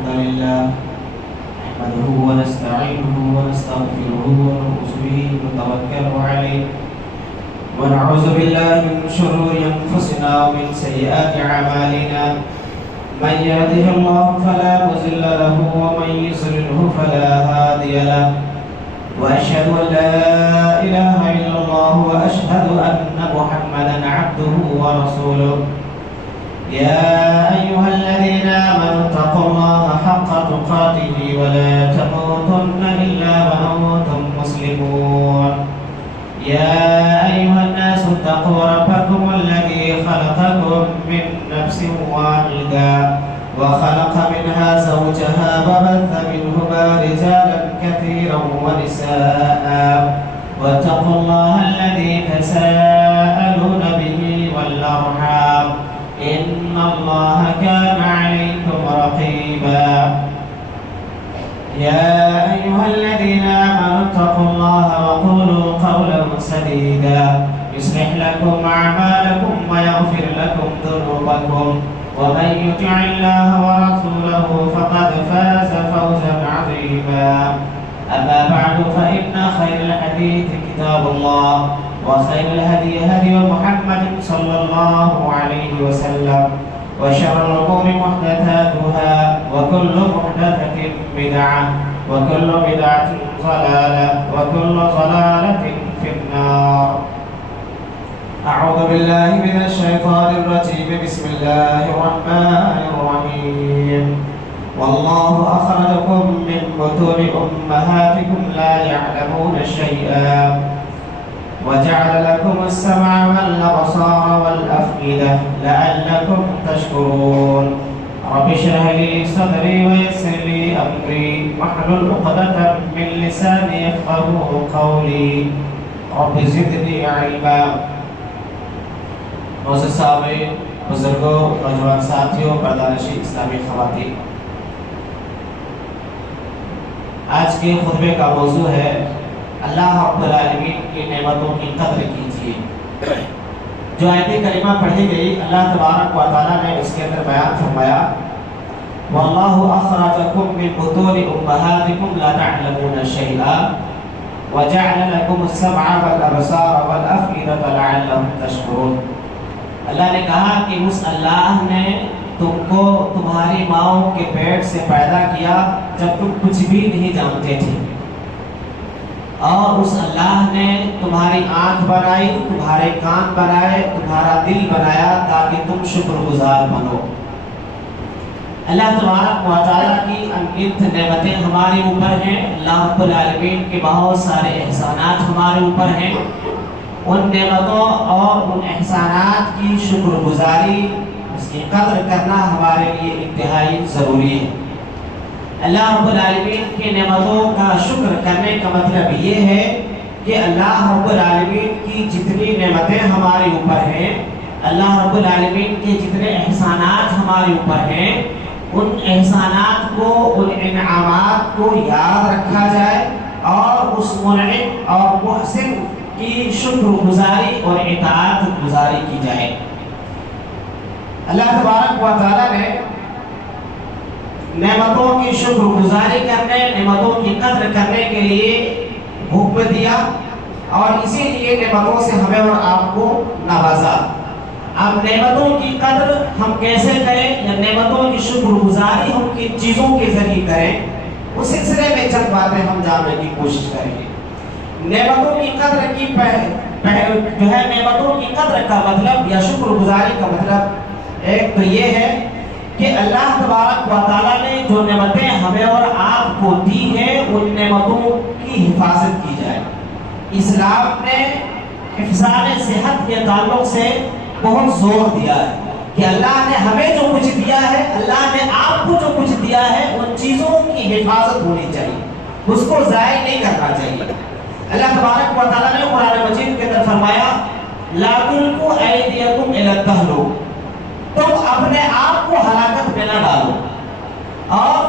الحمد لله نحمده ونستعينه ونستغفره ونؤمن به ونتوكل عليه ونعوذ بالله من شرور أنفسنا ومن سيئات أعمالنا من يهده الله فلا مضل له ومن يضلل فلا هادي له وأشهد أن لا إله إلا الله وأشهد أن محمدا عبده ورسوله يا أيها الذين آمنوا اتقوا الله حق تقاته ولا تموتن إلا وأنتم مسلمون يا أيها الناس اتقوا ربكم الذي خلقكم من نفس واحدة وخلق منها زوجها وبث منهما رجالا كثيرا ونساء واتقوا الله الذي تساءلون به والأرحام إن الله كان عليكم رقيبا يا أيها الذين آمنوا اتقوا الله وقولوا قولا سديدا يصلح لكم أعمالكم ويغفر لكم ذنوبكم ومن يطع الله ورسوله فقد فاز فوزا عظيما أما بعد فإن خير الحديث كتاب الله وخير الهدي هدي محمد صلى الله عليه وسلم وشر الأمور محدثاتها وكل محدثة بدعة وكل بدعة ضلالة وكل ضلالة في النار أعوذ بالله من الشيطان الرجيم بسم الله الرحمن الرحيم والله أخرجكم من بطون أمهاتكم لا يعلمون شيئا وجعل لكم السمع والأبصار والأفئدة لعلكم تشكرون رب اشرح لي صدري ويسر لي أمري واحلل عقدة من لساني يفقهوا قولي رب زدني علما معزز صاحب بزرگوں نوجوان ساتھیوں پردانشی اسلامی خواتین آج کے خطبے کا موضوع ہے اللہ رب العالمین کی نعمتوں کی قدر کیجیے۔ جو آیت کریمہ پڑھی گئی اللہ تبارک و تعالیٰ نے اس کے اندر بیان فرمایا واللہ اخرجکم من بطون امہاتکم لا تعلمون شیئا وجعل لکم السمع والابصار والافئدة لعلکم تشکرون۔ اللہ نے کہا کہ اس اللہ نے تم کو تمہاری ماؤں کے پیٹ سے پیدا کیا جب تم کچھ بھی نہیں جانتے تھے، اور اس اللہ نے تمہاری آنکھ بنائی، تمہارے کان بنائے، تمہارا دل بنایا تاکہ تم شکر گزار بنو۔ اللہ تبارک و تعالیٰ کی انگنت نعمتیں ہمارے اوپر ہیں، اللہ رب العالمین کے بہت سارے احسانات ہمارے اوپر ہیں۔ ان نعمتوں اور ان احسانات کی شکر گزاری، اس کی قدر کرنا ہمارے لیے انتہائی ضروری ہے۔ اللہ رب العالمین کی نعمتوں کا شکر کرنے کا مطلب یہ ہے کہ اللہ رب العالمین کی جتنی نعمتیں ہمارے اوپر ہیں، اللہ رب العالمین کے جتنے احسانات ہمارے اوپر ہیں، ان احسانات کو، ان انعامات کو یاد رکھا جائے اور اس منعم اور محسن کی شکر گزاری اور اطاعت گزاری کی جائے۔ اللہ تبارک و تعالیٰ نے نعمتوں کی شکر گزاری کرنے، نعمتوں کی قدر کرنے کے لیے حکم دیا اور اسی لیے نعمتوں سے ہمیں اور آپ کو نوازا۔ اب نعمتوں کی قدر ہم کیسے کریں یا نعمتوں کی شکر گزاری ہم کن چیزوں کے ذریعے کریں، اس سلسلے میں چند باتیں ہم جاننے کی کوشش کریں گے۔ نعمتوں کی قدر کی جو ہے نعمتوں کی قدر کا مطلب یا شکر گزاری کا مطلب ایک تو یہ ہے کہ اللہ تبارک و تعالیٰ نے جو نعمتیں ہمیں اور آپ کو دی ہیں ان نعمتوں کی حفاظت کی جائے۔ اسلام نے حفظان صحت کے تعلق سے بہت زور دیا ہے کہ اللہ نے ہمیں جو کچھ دیا ہے، اللہ نے آپ کو جو کچھ دیا ہے، ان چیزوں کی حفاظت ہونی چاہیے، اس کو ضائع نہیں کرنا چاہیے۔ اللہ تبارک و تعالیٰ نے قرآن مجید کے اندر فرمایا لا تلقوا ایدیکم الی التہلکہ، تم اپنے آپ کو ہلاکت میں نہ ڈالو۔ اور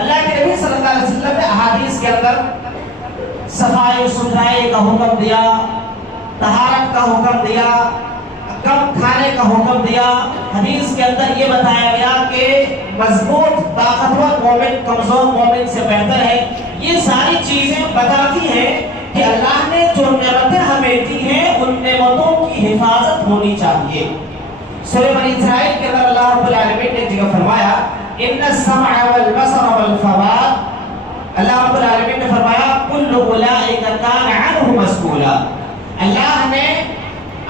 اللہ کے نبی صلی اللہ علیہ وسلم نے احادیث کے اندر صفائی ستھرائی کا حکم دیا، طہارت کا حکم دیا، کم کھانے کا حکم دیا۔ حدیث کے اندر یہ بتایا گیا کہ مضبوط طاقتور مومن کمزور مومن سے بہتر ہے. یہ ساری چیزیں بتاتی ہیں کہ اللہ نے جو نعمتیں ہمیں دی ہیں ان نعمتوں کی حفاظت ہونی چاہیے. سورہ بنی اسرائیل کے اندر اللہ رب العالمین نے جگہ فرمایا ان السمع والبصر والفؤاد. اللہ رب العالمین نے فرمایا کل اولئک کان عنہ مسئولا. اللہ نے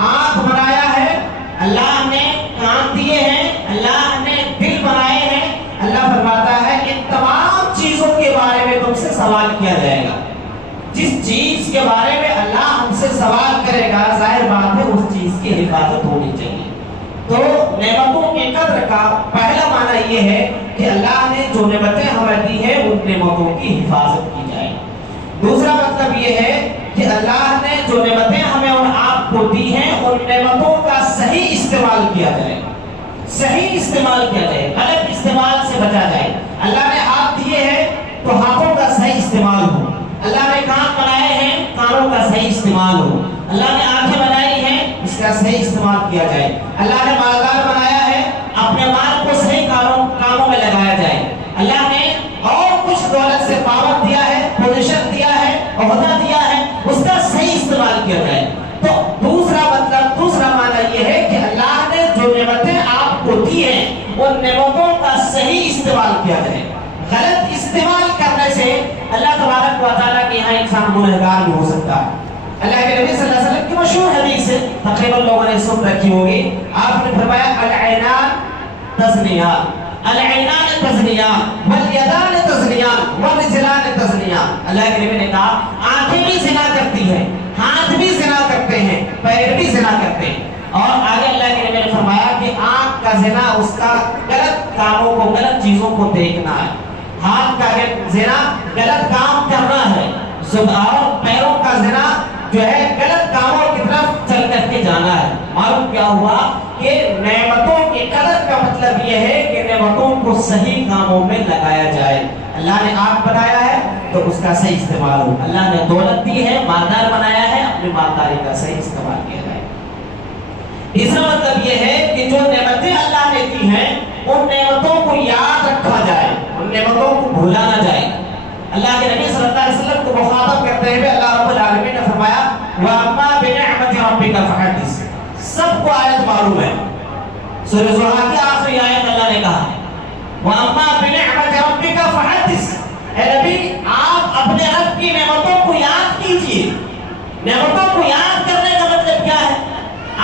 آنکھ بنایا ہے, اللہ نے کان دیے ہیں, اللہ نے دل بنائے ہیں. اللہ فرماتا ہے ان تمام چیزوں کے بارے میں تم سے سوال کیا جائے گا. جس چیز کے بارے میں اللہ ہم سے سوال کرے گا ظاہر بات ہے اس چیز کی حفاظت ہونی چاہیے. تو نعمتوں کی قدر کا پہلا معنی یہ ہے کہ اللہ نے جو نعمتیں ہمیں دی ہیں ان نعمتوں کی حفاظت کی جائے. دوسرا مطلب یہ ہے کہ اللہ نے جو نعمتیں ہمیں اور آپ کو دی ہیں ان نعمتوں کا صحیح استعمال کیا جائے. صحیح استعمال کیا جائے, غلط استعمال سے بچا جائے. اللہ نے ہاتھ دیے ہیں تو ہاتھوں کا صحیح استعمال ہو. اللہ نے کان بنائے ہیں, کانوں کا صحیح استعمال ہو. اللہ نے آنکھیں بنائی ہیں, اس کا صحیح استعمال کیا جائے. اللہ نے مالدار بنایا ہے, اپنے مال کو صحیح کاموں میں لگایا جائے. اللہ نے اور کچھ دولت سے پاور دیا ہے, پوزیشن دیا ہے, عہدہ دیا ہے, اس کا صحیح استعمال کیا جائے. تو دوسرا مطلب, دوسرا معنی یہ ہے کہ اللہ نے جو نعمتیں آپ کو دی ہیں ان نعمتوں کا صحیح استعمال کیا جائے. غلط استعمال کرنے سے اللہ تبارک و تعالیٰ کے یہاں انسان گنہگار بھی ہو سکتا ہے. اللہ کے نبی صلی اللہ علیہ وسلم کی مشہور حدیث ہے, تقریباً لوگوں نے سن رکھی ہوگی. آپ نے فرمایا العینان تزنیان, العینان تزنیان والیدان تزنیان والرجلان تزنیان. اللہ کے نبی نے کہا آنکھیں بھی زنا کرتی ہیں, ہاتھ بھی زنا کرتے ہیں, پیر بھی زنا کرتے ہیں. اور آگے اللہ کے نبی نے فرمایا کہ آنکھ کا زنا اس کا غلط کاموں کو, غلط چیزوں کو دیکھنا ہے. ہاتھ کا زنا غلط کام کرنا ہے, اور پیروں کا زنا جو ہے غلط کاموں کی طرف چل کر کے جانا ہے. معلوم کیا ہوا کہ نعمتوں کی قدر کا مطلب یہ ہے کہ نعمتوں کو صحیح کاموں میں لگایا جائے. اللہ نے آنکھ بنایا ہے تو اس کا صحیح استعمال ہو. اللہ نے دولت دی ہے, مالدار بنایا ہے, اپنی مالداری کا صحیح استعمال کیا جائے. تیسرا مطلب یہ ہے کہ جو نعمتیں اللہ نے دی ہیں ان نعمتوں کو یاد رکھا جائے, ان نعمتوں کو بھولا نہ جائے. اللہ کے نبی صلی اللہ علیہ وسلم کو مخاطب کرتے ہوئے اللہ رب العالمین نے فرمایا وَأَمَّا بِنِعْمَةِ رَبِّكَ فَحَدِّثْ. سب کو آیت معلوم ہے, سورہ زحا کی آخری آیت اللہ نے کہا وَأَمَّا بِنِعْمَةِ رَبِّكَ فَحَدِّثْ. اے نبی آپ اپنے رب کی نعمتوں کو یاد کیجئے. نعمتوں کو یاد کرنے کا مطلب کیا ہے؟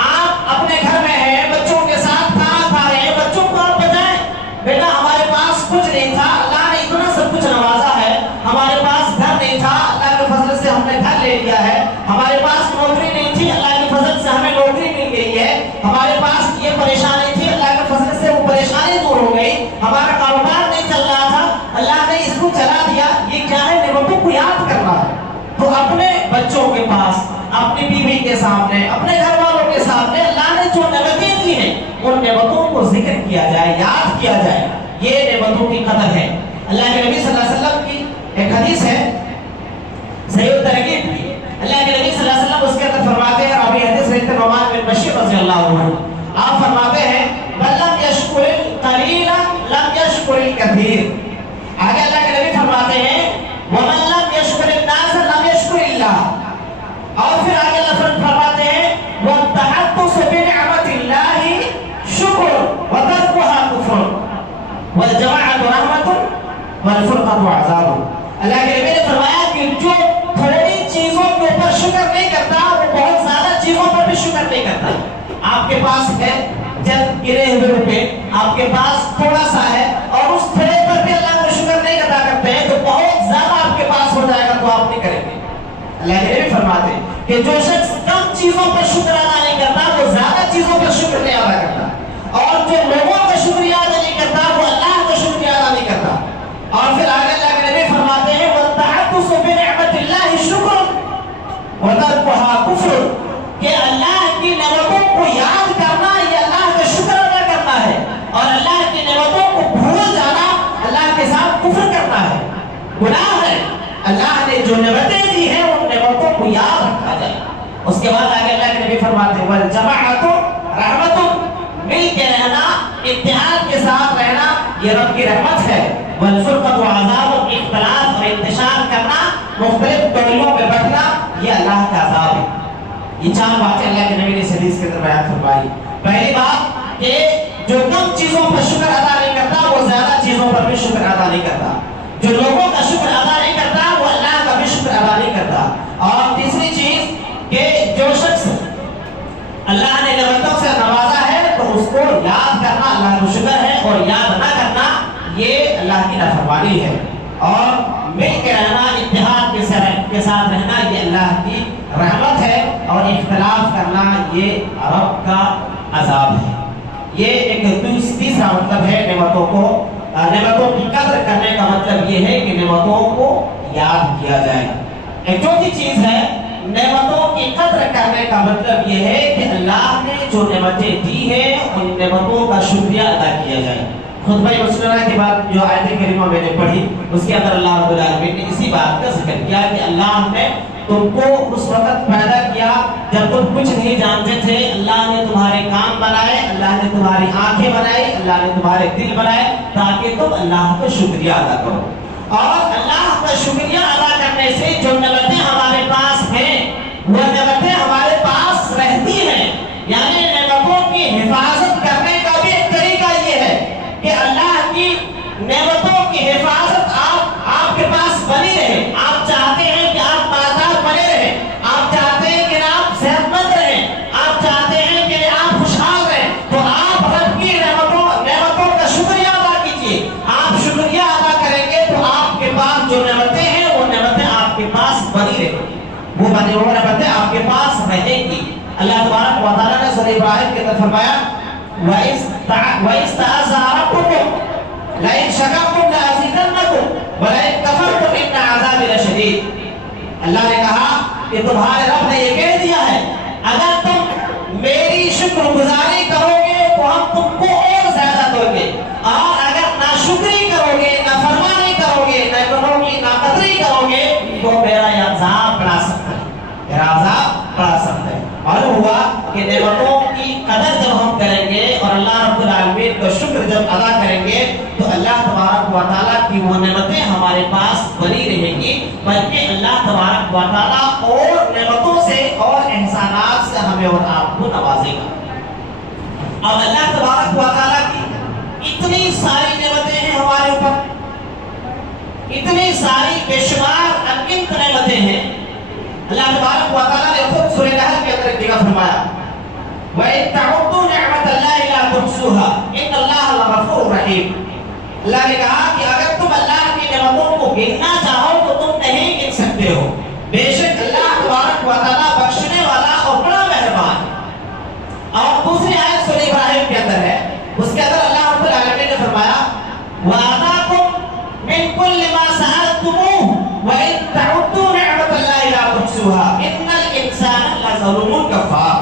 آپ اپنے گھر میں ہیں, بچوں کے ساتھ کھانا کھا رہے ہیں, بچوں کو آپ بتائیں بیٹا ہمارے پاس کچھ نہیں تھا, اللہ نے اتنا سب کچھ نوازا ہے. ہمارے پاس گھر نہیں تھا, اللہ کے فضل سے ہم نے گھر لے لیا ہے. ہمارے پاس نوکری نہیں تھی, اللہ کے فضل سے ہمیں نوکری مل گئی ہے. ہمارے پاس یہ پریشانی تھی, اللہ کے فضل سے وہ پریشانی دور ہو گئی. ہمارا کاروبار نہیں چل رہا تھا, اللہ نے اس کو چلا دیا. یہ کیا ہے؟ نعمتوں کو یاد کرنا ہے. تو اپنے بچوں کے پاس, اپنی بیوی کے سامنے, اپنے گھر والوں کے سامنے اللہ نے جو نعمتیں دی ہیں ان نعمتوں کو ذکر کیا جائے, یاد کیا جائے. یہ نعمتوں کی قدر ہے. اللہ کے نبی صلی اللہ علیہ وسلم کی ایک حدیث ہے صحیح الترغیب کی. اللہ کے نبی صلی اللہ علیہ وسلم اس کے اندر فرماتے ہیں, اور یہ حدیث حضرت نعمان بن بشیر رضی اللہ عنہ, آپ فرماتے ہیں بَلَّمْ يَشْكُرِ الْقَلِيلَ لَمْ يَشْكُرِ الْكَثِيرَ. آگے اللہ کے نبی فرماتے ہیں وَمَنْ لَمْ يَشْكُرِ النَّاسَ لَمْ يَشْكُرِ اللَّهَ. اور پھر آگے اللہ فرماتے ہیں وَالتَّحَدُّثُ بِنِعْمَةِ اللَّهِ شُكْرٌ وَتَرْكُهَا كُفْرٌ وَالْجَمَاعَةُ رَحْمَةٌ وَالْفُرْقَةُ عَذَابٌ. اللہ کے نبی نے فرمایا کہ جو تھوڑی چیزوں کے اوپر شکر نہیں کرتا وہ بہت زیادہ چیزوں پر بھی شکر نہیں کرتا. آپ کے پاس ہے چند گرے ہوئے روپے, آپ کے پاس تھوڑا سا ہے اور اس تھوڑے پر بھی اللہ کو شکر نہیں ادا کرتے ہیں تو بہت زیادہ آپ کے پاس ہو جائے گا تو آپ نہیں کریں گے. اللہ کے نبی فرماتے ہیں کہ جو شخص کم چیزوں پر شکر ادا نہیں کرتا وہ زیادہ چیزوں پر شکر نہیں ادا کرتا, اور جو لوگوں کا شکریہ ادا نہیں کرتا وہ اللہ کا شکریہ ادا نہیں کرتا. اور پھر آگے اللہ کے نبی فرماتے ہیں وَالتَّحَدُّثُ بِنِعْمَةِ اللَّهِ شُكْرٌ وَتَرْكُهَا كُفْرٌ. کہ اللہ کی نعمتوں کو یاد کرنا یہ اللہ کا شکر ادا کرنا ہے, اور اللہ کی نعمتوں کو بھول جانا اللہ کے ساتھ کفر کرنا ہے, گناہ ہے. اللہ نے جو نعمتیں دی ہیں ان نعمتوں کو یاد رکھا جائے. اس کے بعد آگے اللہ کے نبی فرماتے ہیں وَالْجَمَاعَةُ رَحْمَةٌ. مل کے رہنا, اتحاد کے ساتھ رہنا یہ رب کی رحمت ہے. چار باتیں اللہ کے نبی نے اس حدیث کے اندر بیان فرمائی. پہلی بات کہ جو کم چیزوں پر شکر ادا نہیں کرتا وہ زیادہ چیزوں پر بھی شکر ادا نہیں کرتا. جو لوگوں کا شکر ادا نہیں کرتا وہ اللہ کا بھی شکر ادا نہیں کرتا. اور تیسری چیز کہ جو شخص اللہ نے نعمتوں سے نوازا ہے تو اس کو یاد کرنا اللہ کا شکر ہے، اور یاد نہ کرنا یہ اللہ کی نافرمانی ہے. اور مل کے رہنا، اتحاد کے ساتھ رہنا یہ اللہ کی رحمت ہے، اور اختلاف کرنا یہ رب کا عذاب ہے. یہ ایک تیسرا مطلب ہے نعمتوں کی قدر کرنے کا مطلب یہ ہے کہ نعمتوں کو یاد کیا جائے. ایک چوتھی چیز ہے نعمتوں کی قدر کرنے کا مطلب یہ ہے کہ اللہ نے جو نعمتیں دی ہیں ان نعمتوں کا شکریہ ادا کیا جائے. خطبہ مسلمہ کے بعد جو آیت کریمہ میں نے پڑھی اس کے اندر اللہ رب العالمین نے اسی بات کا ذکر کیا کہ اللہ نے تم کو اس وقت پیدا کیا جب تم کچھ نہیں جانتے تھے. اللہ نے تمہارے کان بنائے، اللہ نے تمہاری آنکھیں بنائی، اللہ نے تمہارے دل بنائے تاکہ تم اللہ کا شکریہ ادا کرو. اور اللہ کا شکریہ ادا کرنے سے جو نعمتیں ہمارے پاس ہیں وہ نعمتیں ہمارے پاس رہتی ہیں. یعنی نعمتوں کی حفاظت کرنے کا بھی ایک طریقہ یہ ہے کہ اللہ کی نعمتوں کی حفاظت آپ کے پاس بنی رہے. آپ چاہتے ہیں کہ آپ مالدار بنے رہیں، آپ چاہتے ہیں کہ آپ صحت مند رہیں، آپ چاہتے ہیں کہ آپ خوشحال رہیں، تو آپ رب کی نعمتوں کا شکریہ ادا کیجیے. آپ شکریہ ادا کریں گے تو آپ کے پاس جو نعمتیں ہیں وہ نعمتیں آپ کے پاس بنی رہیں گی، وہ نعمتیں آپ کے پاس رہیں گی. اللہ تبارک و تعالیٰ نے سورہ ابراہیم کے اندر فرمایا وَإِذْ تَعَذَّرَ رَبُّكُمْ لَئِن شَكَرْتُمْ لَأَزِيدَنَّكُمْ وَلَئِن كَفَرْتُمْ إِنَّ عَذَابِي لَشَدِيدٌ. اللہ نے کہا کہ تمہارے رب نے یہ کہہ دیا ہے اگر تم میری شکر گزاری کرو گے تو ہم تم کو اور زیادہ دیں گے، اور اگر ناشکری کرو گے، نافرمانی کرو گے، ناقدری کرو گے تو میرا یہ عذاب بڑھا سکتا ہے، میرا عذاب بڑھا سکتا ہے. معلوم ہوا کہ نعمتوں کی قدر جب ہم کریں گے اور اللہ رب العالمین کا شکر جب ادا کریں گے تو اللہ تبارک و تعالیٰ کی وہ نعمتیں ہمارے پاس بنی رہیں گی، بلکہ اللہ تبارک و تعالیٰ اور نعمتوں سے اور احسانات سے ہمیں اور آپ کو نوازے گا. اب اللہ تبارک و تعالیٰ کی اتنی ساری نعمتیں ہیں ہمارے اوپر، اتنی ساری بے شمار انگنت نعمتیں ہیں. اللہ تبارک و تعالیٰ نے خود سورہ نحل کے اندر ایک جگہ فرمایا وَإِن تَعُدُّوا نِعْمَةَ اللَّهِ لَا تُحْصُوهَا إِنَّ اللَّهَ لَغَفُورٌ رَحِيمٌ. اللہ نے کہا کہ اگر تم اللہ کی نعمتوں کو گننا چاہو تو تم نہیں گن سکتے ہو، بے شک اللہ تبارک و تعالیٰ بخشنے والا اور بڑا مہربان ہے. اور دوسری آیت سورہ ابراہیم کے اندر ہے، اس کے اندر اللہ رب العالمین نے فرمایا وَآتَاكُم مِّن كُلِّ مَا سَأَلْتُمُوهُ وَإِن تَعُدُّوا نِعْمَةَ اللَّهِ لَا تُحْصُوهَا إِنَّ الْإِنسَانَ لَظَلُومٌ كَفَّارٌ.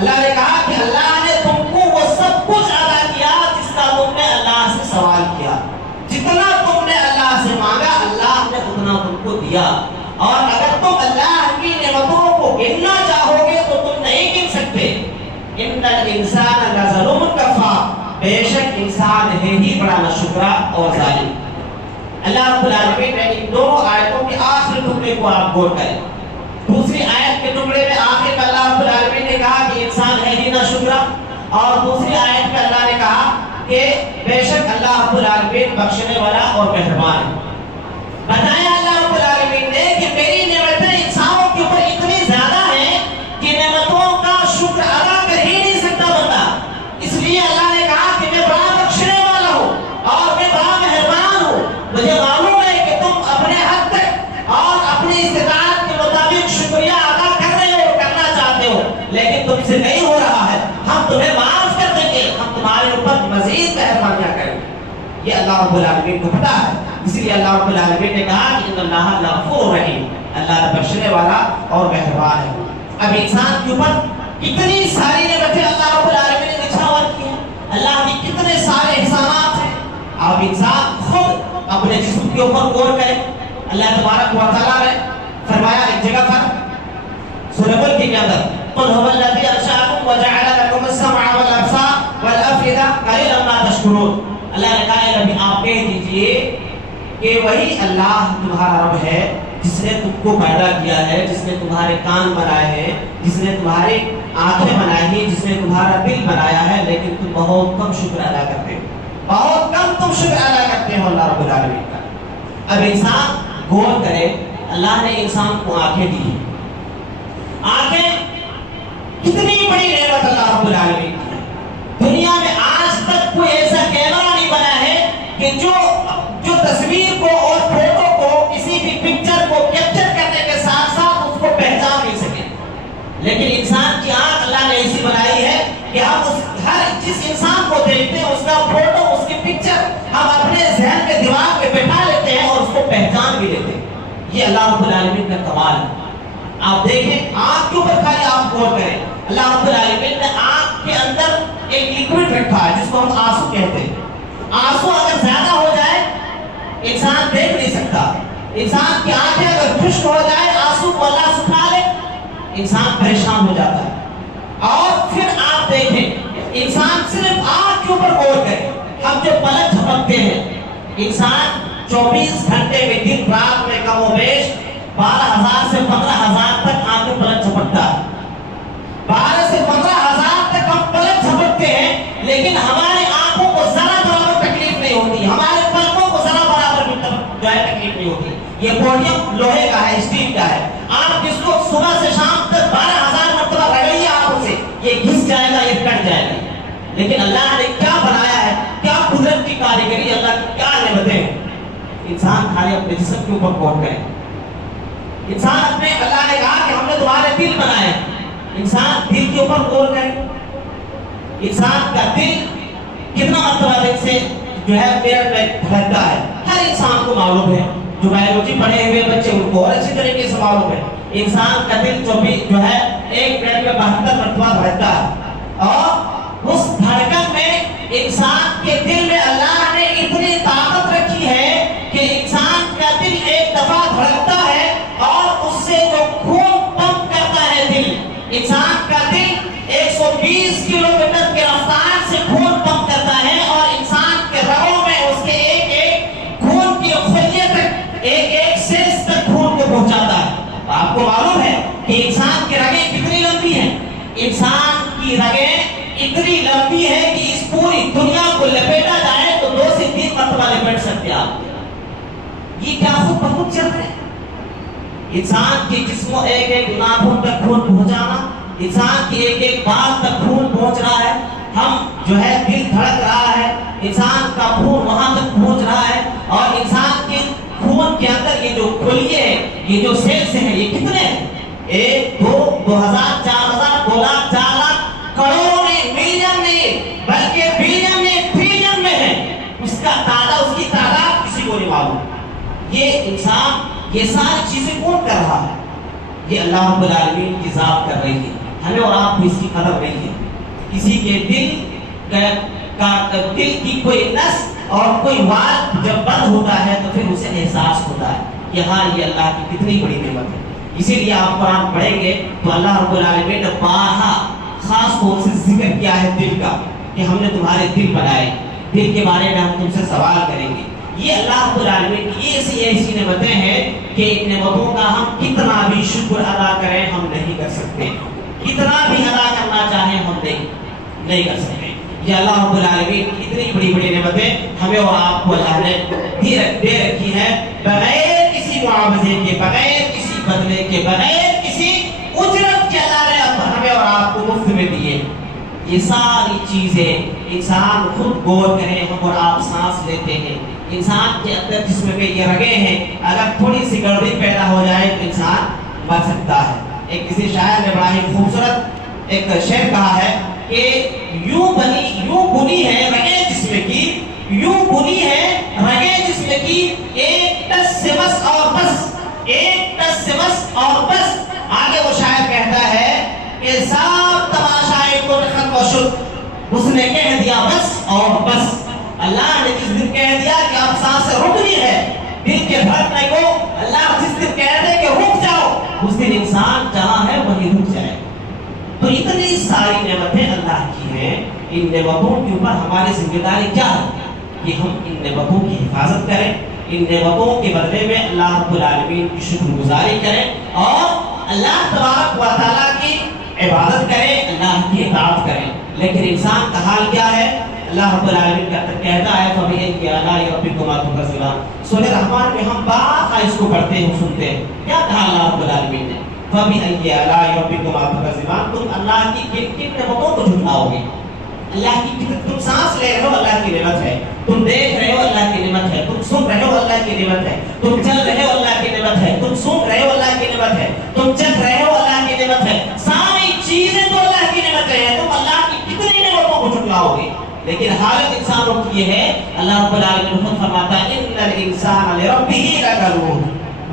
اللہ نے کہا کہ اللہ نے تم کو وہ سب کچھ عطا کیا جس کا تم نے اللہ سے سوال کیا، جتنا تم نے اللہ سے مانگا اللہ نے اتنا تم کو دیا. اور اگر تم اللہ کی نعمتوں کو گننا چاہو گے تو تم نہیں گن سکتے. ان الانسان لظلوم کفار، بے شک انسان ہے ہی بڑا ناشکرا اور ظالم. اللہ رب العالمین نے ان دونوں آیتوں کے آخری ٹکڑے کو آپ غور کریں. دوسری آیت کے ٹکڑے میں آخر میں اللہ رب العالمین نے کہا کہ انسان ہے ہی ناشکرا، اور دوسری آیت میں اللہ نے کہا کہ بے شک اللہ رب العالمین بخشنے والا اور مہربان ہے. بتایا اللہ رب العالمین نے کہ میری نعمتیں انسانوں کے اوپر اتنی زیادہ ہیں کہ نعمتوں کا شکر ادا کر ہی نہیں سکتا بندہ. اس لیے اللہ نے کہا کہ میں بڑا بخشنے والا ہوں اور میں بڑا مہربان ہوں. مجھے معلوم ہے کہ تم اپنے حد تک اور اپنی استطاعت کے مطابق شکریہ ادا کر رہے ہو، کرنا چاہتے ہو، لیکن تم سے نہیں ہو رہا ہے. ہم تمہیں معاف کر دیں گے، ہم تمہارے اوپر مزید مہربانیاں کریں گے. یہ اللہ رب العالمین کو پتا ہے، اسی لیے اللہ رب العالمین نے کہا کہ ان اللہ غفور رحیم، اللہ بخشنے والا اور مہربان ہے. اب انسان کے اوپر کتنی ساری نعمتیں اللہ رب العالمین نے نچھاور کی ہیں، اللہ کے کتنے سارے احسانات ہیں. اب انسان خود اپنے جسم کے اوپر غور کرے. اللہ تبارک و تعالیٰ نے فرمایا ایک جگہ پر سورہ ملک کے اندر قل هو الذی انشأکم وجعل لکم السمع والابصار والافئدہ قلیلا ما تشکرون. اللہ نے کہا نبی آپ کہہ دیجئے کہ وہی اللہ تمہارا رب ہے جس نے تم کو پیدا کیا ہے، جس نے تمہارے کان بنائے ہیں، جس نے تمہاری آنکھیں بنائی ہیں، جس نے تمہارا دل بنایا ہے، لیکن تم بہت کم شکر ادا کرتے ہو، بہت کم تم شکر ادا کرتے ہو اللہ رب العالمین کا۔ اب انسان غور کرے، اللہ نے انسان کو آنکھیں دی ہیں، آنکھیں کتنی بڑی نعمت اللہ رب العالمین کی ہے۔ دنیا میں آج تک کوئی ایسا کیمرہ نہیں بنا ہے کہ جو تصویر کو اور فوٹو کو، کسی بھی پکچر کو کیپچر کرنے کے ساتھ ساتھ اس کو پہچان نہیں سکے، لیکن انسان کی آنکھ اللہ نے ایسی بنائی ہے کہ ہم ہر جس انسان کو دیکھتے ہیں اس کا فوٹو، اس کی پکچر ہم اپنے ذہن کے دماغ پہ بٹھا لیتے ہیں اور اس کو پہچان بھی لیتے ہیں۔ یہ اللہ رب العالمین کا کمال ہے۔ آپ دیکھیں آنکھ کے اوپر خالی آپ غور کریں، اللہ رب العالمین نے آنکھ کے اندر ایک لیکوڈ رکھا ہے جس کو ہم آنسو کہتے ہیں۔ آنسو اگر زیادہ ہو جائے انسان دیکھ نہیں سکتا، انسان کی آنکھیں اگر خشک ہو جائے، آنسو کو اللہ سکھا لے، انسان پریشان ہو جاتا ہے۔ اور پھر آپ دیکھیں انسان صرف آنکھ کے اوپر غور کرے، ہم جو پلک جھپکتے ہیں، انسان 24 گھنٹے میں دن رات میں کم و بیش 12,000 سے 15,000 تک آنکھیں پلک جھپکتا ہے۔ 12 سے 15,000 تک ہم پلک جھپکتے ہیں، لیکن ہماری آنکھوں کو ذرا برابر تکلیف نہیں ہوتی، ہمارے پلکوں کو ذرا برابر جو ہے تکلیف نہیں ہوتی۔ یہ پوڈیم لوہے کا ہے، اسٹیل کا ہے، آپ جس کو صبح سے شام تک 12,000 مرتبہ رگڑیے آنکھوں سے، یہ گھس جائے گا، یہ کٹ جائے گا۔ لیکن اللہ نے کیا بنایا ہے، کیا قدرت کی کاریگری، اللہ کی کیا نعمتیں ہیں۔ انسان خالی اپنے جسم کے اوپر غور کرے، انسان اپنے، اللہ نے کہا کہ ہم نے تمہارے دل بنائے، انسان دل کے اوپر غور کرے، انسان کا دل کتنا مرتبہ دل سے جو ہے پیٹ میں دھڑکتا ہے، ہر انسان کو معلوم ہے، جو بایولوجی پڑھے ہوئے بچے ان کو اور اچھی طریقے سے معلوم ہے، انسان کا دل جو ہے ایک منٹ میں 72 مرتبہ دھڑکتا ہے، اور اس دھڑکن میں انسان کے دل میں اللہ نے اتنی طاقت رکھی ہے کہ انسان کا دل ایک دفعہ دھڑکتا ہے اور اس سے جو خون پمپ کرتا ہے دل، انسان کا دل 120 کلومیٹر کی رفتار سے خون پمپ کرتا ہے، اور انسان کے رگوں میں اس کے ایک ایک خون کی خلیے تک، ایک ایک سیلز تک خون کو پہنچاتا ہے۔ آپ کو معلوم ہے کہ انسان کی رگیں کتنی لمبی ہیں، انسان کی رگیں اتنی لمبی ہے کہ اس پوری دنیا کو لپیٹا جائے تو 2 سے 3 مرتبہ لپیٹ سکتے آپ۔ یہ کیا خود بخود چل رہے ہیں؟ انسان کے جسم و ایک ایک ناخن تک خون پہنچانا، انسان کی ایک ایک بال تک خون پہنچ رہا ہے، ہم جو ہے دل دھڑک رہا ہے، انسان کا خون وہاں تک پہنچ رہا ہے، اور انسان کے خون کے اندر یہ جو خلیے ہیں، یہ جو سیلز ہیں، یہ کتنے ہیں؟ 1 2 2000 4000 2 لاکھ 4 لاکھ کروڑوں نہیں، ملین نہیں، بلکہ بلین نہیں، ٹریلین میں ہے۔ اس کا تعداد، اس کی تعداد کسی کو نہیں معلوم۔ یہ انسان، یہ ساری چیزیں کون کر رہا ہے؟ یہ اللہ رب العالمین کی ذات کر رہی ہے، ہمیں اور آپ کو اس کی قدر نہیں ہے۔ کسی کے دل کی کوئی نس اور کوئی وال جب بند ہوتا ہے تو پھر اسے احساس ہوتا ہے کہ ہاں یہ اللہ کی کتنی بڑی نعمت ہے۔ اسی لیے آپ قرآن پڑھیں گے تو اللہ رب العالمین نے بارہا خاص طور سے ذکر کیا ہے دل کا، کہ ہم نے تمہارے دل بنائے، دل کے بارے میں ہم تم سے سوال کریں گے۔ یہ اللہ رب العالمین کی ایسی نعمتیں ہیں کہ ان نعمتوں کا ہم کتنا بھی شکر ادا کریں ہم نہیں کر سکتے، کتنا بھی ادا کرنا چاہیں ہم نہیں کر سکتے۔ یہ اللہ رب العالمین کی اتنی بڑی بڑی نعمتیں ہمیں اور آپ کو اللہ نے دے رکھی ہیں، بغیر کسی معاوضے کے، بغیر کسی بدلے کے، بغیر کسی اجرت کے اللہ نے ہمیں اور آپ کو مفت میں دیے۔ یہ ساری چیزیں انسان خود غور کرے، ہم اور آپ سانس لیتے ہیں، انسان کے اندر جسم میں یہ رگیں ہیں، اگر تھوڑی سی گڑبڑی پیدا ہو جائے تو انسان مر سکتا ہے۔ ایک کسی شاعر نے بڑا ہی خوبصورت ایک شعر کہا ہے کہ یوں بنی ہے رگیں جسم کی، یوں بنی ہے رگیں جسم کی، ایک ٹس سے بس اور بس، ایک ٹس سے بس اور بس۔ آگے وہ شاعر کہتا ہے کہ سب تماشائے کو ختم و شد، اس نے کہہ دیا بس اور بس۔ اللہ نے جس دن کہہ دیا کہ اب سانس رکنی ہے، دل کے دھڑکنے کو اللہ جس دن کہہ دے کہ رک جاؤ، اس دن انسان جہاں ہے وہیں رک جائے۔ تو اتنی ساری نعمتیں اللہ کی ہیں، ان نعمتوں کے اوپر ہماری ذمہ داری کیا ہے کہ ہم ان نعمتوں کی حفاظت کریں، ان نعمتوں کے بدلے میں اللہ رب العالمین کی شکر گزاری کریں اور اللہ تبارک و تعالیٰ کی عبادت کریں، اللہ کی اطاعت کریں۔ لیکن انسان کا حال کیا ہے؟ اللہ رب العالمین کہتا ہے فَبِأَيِّ آلَاءِ رَبِّكُمَا تُكَذِّبَانِ۔ سورہ رحمان میں ہم بار اس کو پڑھتے ہیں سنتے ہیں، کیا کہا اللہ رب العالمین نے؟ فَبِأَيِّ آلَاءِ رَبِّكُمَا تُكَذِّبَانِ۔ تم اللہ کی کن کن نعمتوں کو جھٹلاؤ گے؟ اللہ کی تم سانس لے رہے ہو، اللہ کی نعمت ہے، تم دیکھ رہے ہو، اللہ کی نعمت ہے، تم سن رہے ہو، اللہ کی نعمت ہے، تم چل رہے ہو، اللہ کی نعمت ہے، تم سن رہے ہو، اللہ کی نعمت ہے، تم چل رہے ہو، اللہ کی نعمت ہے، ساری چیزیں تو اللہ کی نعمت ہے، تم اللہ کی کتنی نعمتوں کو جھٹلاؤ گے؟ لیکن حالت انسانوں کی یہ ہے، اللہ رب العالمین خود فرماتا ہے ان الانسان لربہ لکنود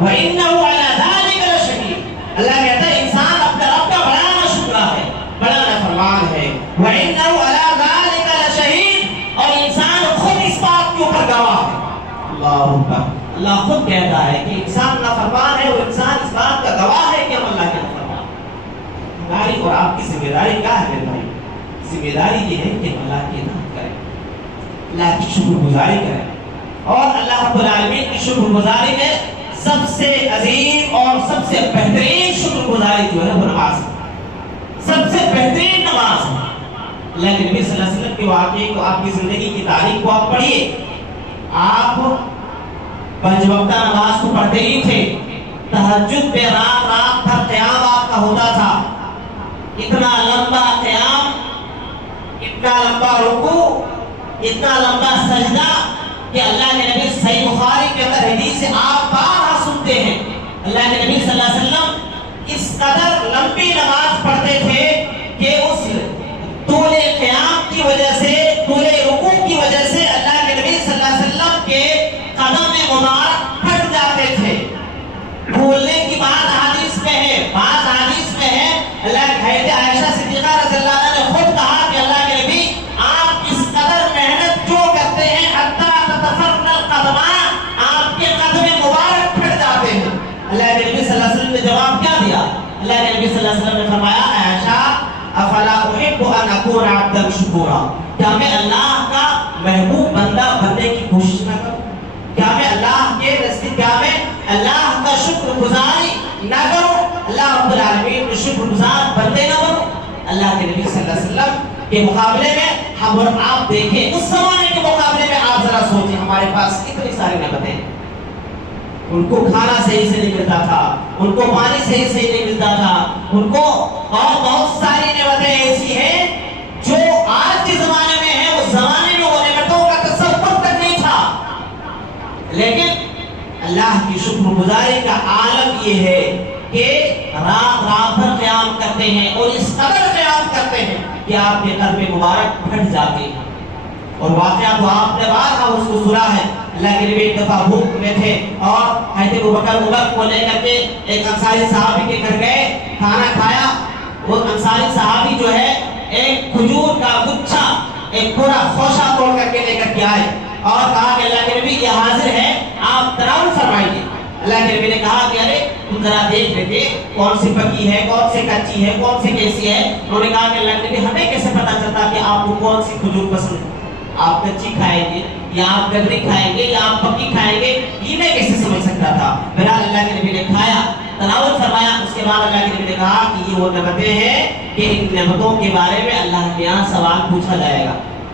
وانہ علی ذلک لشہید۔ اللہ کہتا ہے انسان اپنے رب کا بڑا ناشکرا ہے، بڑا نافرمان ہے، وانہ علی ذلک لشہید، اور انسان خود اس بات کے اوپر گواہ ہے۔ اللہ اکبر، اللہ خود کہتا ہے کہ انسان نافرمان ہے اور انسان اس بات کا گواہ ہے کہ ہم اللہ کے نافرمان ہیں۔ ہماری اور آپ کی ذمہ داری کیا ہے میرے بھائی؟ ذمہ داری یہ ہے کہ ہم اللہ کی اطاعت کریں، اللہ کی شکر گزاری کریں، اور اللہ رب العالمین کی شکر گزاری میں سب سے عظیم اور سب سے بہترین شکر گزاری جو ہے وہ نماز ہے، سب سے بہترین نماز ہے۔ اللہ کے نبی صلی اللہ علیہ وسلم کے واقعے کو، آپ کی زندگی کی تاریخ کو آپ پڑھیے، آپ پنج وقتہ نماز کو پڑھتے ہی تھے، تہجد پہ رات رات بھر قیام آپ کا ہوتا تھا، اتنا لمبا قیام، اتنا لمبا رکوع، اتنا لمبا سجدہ کہ اللہ کے نبی صحیح بخاری کے اندر حدیث سے آپ بارہا سنتے ہیں، اللہ کے نبی صلی اللہ علیہ وسلم اس قدر لمبی نماز پڑھتے تھے کہ اس طول قیام کی وجہ سے، طول رکوع کی وجہ سے اللہ کے نبی صلی اللہ علیہ وسلم کے قدم مبارک پھٹ جاتے تھے۔ بھولنے کی بات حدیث میں ہے، بعض حدیث میں ہے اللہ کی حضرت عائشہ صدیقہ رضی اللہ عنہ نے خود کہا کہ اللہ کے نبی آپ اس قدر محنت کیوں کرتے ہیں حتی تتفرن القدمان، آپ کے قدم مبارک پھٹ جاتے ہیں۔ اللہ کے نبی صلی اللہ علیہ وسلم نے جواب کیا دیا؟ اللہ کے نبی صلی اللہ علیہ وسلم نے فرمایا عائشہ افلا احب ان اکون عبدا شکورا، کیا میں اللہ کا محبوب بندہ بننے کی کوشش نہ کروں؟ کیا میں اللہ کے رستے، کیا میں اللہ کا شکر گزاری نہ کروں؟ اللہ رب العالمین کے شکر گزار بندے نہ بنوں؟ اللہ کے نبی صلی اللہ علیہ وسلم کے مقابلے میں ہم اور آپ دیکھیں، اس زمانے کے مقابلے میں آپ ذرا سوچیں ہمارے پاس کتنی ساری نعمتیں ہیں۔ ان کو کھانا صحیح سے نہیں ملتا تھا، ان کو پانی صحیح سے نہیں ملتا تھا، ان کو اور بہت ساری نعمتیں ایسی ہیں جو آج کے زمانے میں ہیں، اس زمانے میں وہ نعمتوں کا تصور تک نہیں تھا۔ لیکن اللہ کی شکر گزاری کا عالم یہ ہے کہ رات رات بھر قیام کرتے ہیں اور اس قدر قیام کرتے ہیں کہ آپ کے قلب مبارک پھٹ جاتے ہیں۔ اور واقعہ تو آپ نے بارہا اس کو سنا ہے، اللہ کے نبی ایک دفعہ بھوک میں تھے اور حضرت ابوبکر عمر کو لے کر کے ایک انصاری صحابی کے گھر گئے، کھانا کھایا۔ وہ انصاری صحابی جو ہے ایک کھجور کا گچھا، ایک پورا خوشہ توڑ کر کے لے کر کے آئے اور کہا کہ اللہ کے نبی یہ حاضر ہے، آپ تناول فرمائیے۔ اللہ کے نبی نے کہا کہ ارے تم ذرا دیکھ لیتے کون سی پکی ہے، کون سی کچی ہے، کون سی کیسی ہے۔ انہوں نے کہا کہ اللہ کے نبی ہمیں کیسے پتا چلتا کہ آپ کو کون سی کھجور پسند ہے؟ آپ کچی کھائیں گے یا آپ گدری کھائیں گے یا آپ پکی کھائیں گے، یہ میں کیسے سمجھ سکتا تھا؟ بہرحال اللہ کے نبی نے کھایا، تناول فرمایا۔ اس کے بعد اللہ کے نبی نے کہا کہ یہ وہ نعمتیں ہیں کہ ان نعمتوں کے بارے میں اللہ کے یہاں سوال پوچھا جائے گا۔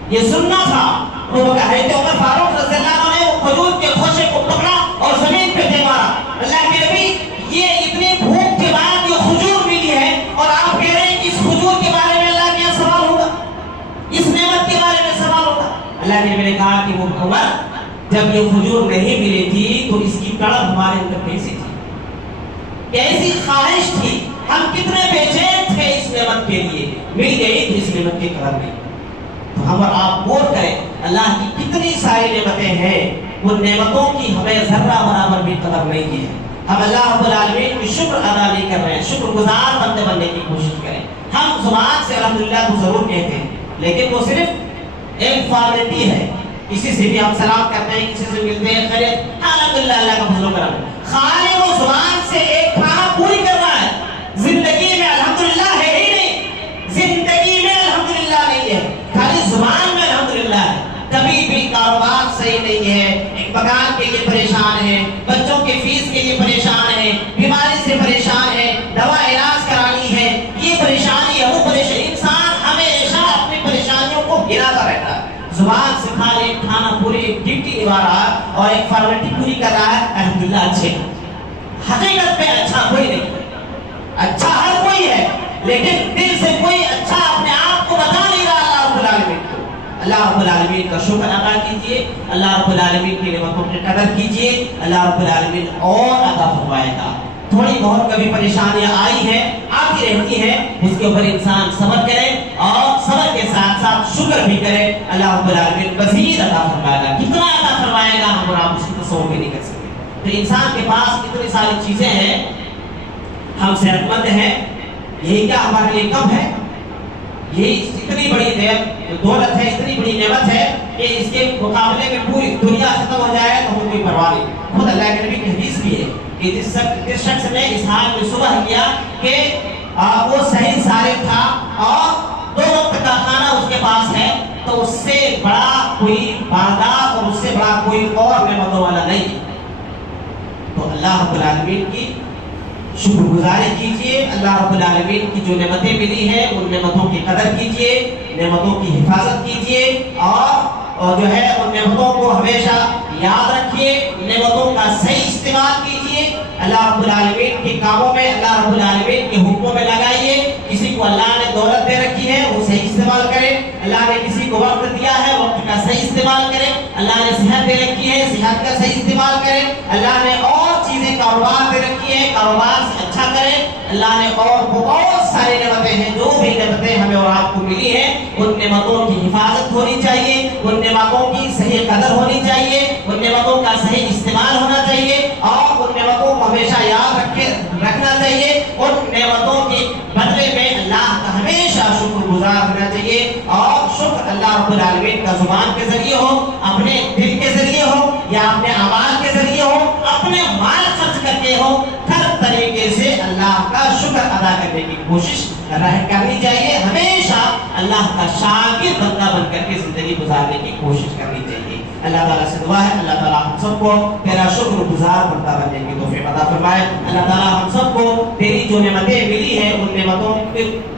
یہ سننا تھا۔ وہ حضرت عمر فاروق رضی اللہ عنہ نے وہ کھجور کے خوشے کو پکڑا اور زمین پہ دے مارا۔ اللہ کے نبی یہ اتنی بھوک کے بعد یہ کھجور ملی ہے اور آپ کہہ رہے ہیں کہ اس کھجور کے بارے میں اللہ کے یہاں سوال ہوگا، اس نعمت کے بارے میں سوال ہوگا۔ اللہ کے نبی نے کہا کہ وہ عمر جب یہ کھجور نہیں ملی تھی تو اس کی تڑپ ہمارے اندر کیسی تھی، کیسی خواہش تھی، ہم کتنے بے چین تھے اس نعمت کے لیے، مل گئی تو اس نعمت کی قدر نہیں۔ تو ہم اور آپ غور کریں اللہ کی کتنی ساری نعمتیں ہیں، ان نعمتوں کی ہمیں ذرہ برابر بھی قدر نہیں ہے۔ ہم اللہ رب العالمین کی شکر ادا نہیں کر رہے ہیں، شکر گزار بندے بننے کی کوشش کریں۔ ہم زبان سے الحمدللہ تو ضرور کہتے ہیں لیکن وہ صرف ایک فارمیلٹی ہے، کسی سے بھی ہم سلام کرتے ہیں، کسی سے ملتے ہیں خیریت الحمدللہ اللہ کا فضل و کرم، خالی وہ زبان سے ایک کھانا پوری کر رہا ہے، زندگی میں الحمدللہ ہے ہی نہیں، زندگی میں الحمدللہ نہیں ہے، خالی زبان میں الحمدللہ ہے، کبھی بھی کاروبار صحیح نہیں ہے، ایک مکان کے لیے پریشان ہیں, بچوں کے فیس کے لیے پریشان ہیں, بیماری سے پریشان ہیں, دوا علاج کرانی ہے, یہ پریشانی ہے وہ پریشانی. انسان ہمیشہ اپنی پریشانیوں کو گراتا رہتا ہے. زبان سے خالی کھانا پوری ایک ڈیوٹی نبھا رہا ہے اور ایک فارمیلٹی پوری کر رہا ہے. الحمدللہ اچھے, حقیقت میں اچھا کوئی نہیں. اچھا ہر کوئی ہے لیکن دل سے کوئی اچھا اپنے آپ کو بتا نہیں رہا اللہ رب العالمین کو. اللہ رب العالمین کا شکر ادا کیجئے, اللہ رب العالمین کی نعمتوں کی قدر کیجئے. اللہ رب العالمین اور عطا فرمائے گا. تھوڑی بہت کبھی پریشانیاں آئی ہیں, آتی رہتی ہیں, اس کے اوپر انسان صبر کرے اور صبر کے ساتھ ساتھ شکر بھی کرے. اللہ رب العالمین مزید عطا فرمائے گا. کتنا عطا فرمائے گا ہم اور آپ اس کی تصور بھی نہیں کر سکتے. تو انسان کے پاس اتنی ساری چیزیں ہیں, ہم صحت مند ہیں, یہی کیا ہمارے لیے کم ہے؟ یہی اتنی بڑی دولت ہے, اتنی بڑی نعمت ہے کہ اس کے مقابلے میں پوری دنیا ختم ہو جائے تو ہمیں کوئی پرواہ نہیں. خود اللہ کے نبی کی حدیث بھی ہے کہ جس شخص نے اس حال میں صبح کیا کہ وہ صحیح سالم تھا اور 2 وقت کا کھانا اس کے پاس ہے, تو اس سے بڑا کوئی باردار اور اس سے بڑا کوئی اور نعمتوں والا نہیں. تو اللہ رب العالمین کی شکر گزاری کیجئے. اللہ رب العالمین کی جو نعمتیں ملی ہیں ان نعمتوں کی قدر کیجئے, نعمتوں کی حفاظت کیجئے اور جو ہے ان نعمتوں کو ہمیشہ یاد رکھیے, نعمتوں کا صحیح استعمال کیجئے. اللہ رب العالمین کے کاموں میں, اللہ رب العالمین کے حکموں میں لگائیے. کسی کو اللہ نے دولت دے رکھی ہے وہ صحیح استعمال کرے. اللہ نے کسی کو وقت دیا ہے وقت کا صحیح استعمال کرے. اللہ نے صحت دے رکھی ہے صحت کا صحیح استعمال کرے. اللہ نے اور چیزیں کاروبار دے رکھی ہے کاروبار سے اچھا کرے. اللہ نے اور بہت ساری نعمتیں ہیں, جو بھی نعمتیں ہمیں اور آپ کو ملی ہیں ان نعمتوں کی حفاظت ہونی چاہیے, ان نعمتوں کی صحیح قدر ہونی چاہیے, ان نعمتوں کا صحیح استعمال ہونا چاہیے اور ان نعمتوں کو ہمیشہ یاد رکھنا چاہیے. ان نعمتوں کے بدلے میں اللہ کا ہمیشہ شکر گزار ہونا چاہیے. اور شکر اللہ رب العالمین کا زبان کے ذریعے ہو, اپنے دل کے ذریعے ہو یا اپنے اعمال کے ذریعے ہو, اپنے مال خرچ کر کے ہو, ہر طریقے سے اللہ کا شکر ادا کرنے کی کوشش کرنی چاہیے. ہمیشہ اللہ کا شاکر بندہ بن کر کے زندگی گزارنے کی کوشش کرنی چاہیے. اللہ تعالیٰ سے دعا ہے اللہ تعالیٰ ہم سب کو تیرا شکر گزار بندہ بننے کی توفیق عطا فرمائے. اللہ تعالیٰ ہم سب کو تیری جو نعمتیں ملی ہیں ان نعمتوں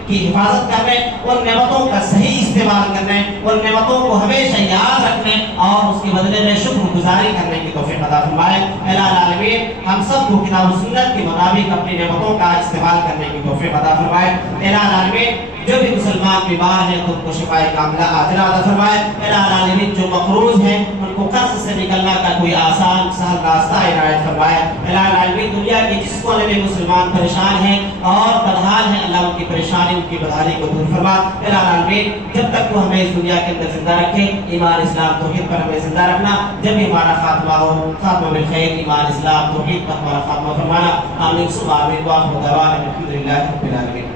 کی حفاظت کرنے, ان نعمتوں کا صحیح استعمال کرنے, ان نعمتوں کو ہمیشہ یاد رکھنے اور اس کے بدلے میں شکر گزاری کرنے کی توفیق عطا فرمائے. اے العالمین ہم سب کو کتاب و سنت کے مطابق اپنی نعمتوں کا استعمال کرنے کی توفیق عطا فرمائے. اے العالمین جو بھی مسلمان بیمار ہیں ان کو شفائے کاملہ عاجلہ عطا فرمائے. اے العالمین جو مقروض ہیں ان کو قرض سے نکلنا کا کوئی آسان سہل راستہ عنایت فرمائے. اے العالمین دنیا کے جس کونے میں مسلمان پریشان ہیں اور بدحال ہیں اللہ ان کی پریشانی ان کی بدحالی کو دور فرما. اے العالمین جب تک وہ ہمیں اس دنیا کے اندر زندہ رکھے ایمان اسلام توحید پر ہمیں زندہ رکھنا, جب بھی ہمارا خاتمہ ہو خاتمہ بالخیر ایمان اسلام توحید پر ہمارا خاتمہ فرمانا. آمین ثم آمین. واخر دعوانا الحمدللہ رب العالمین.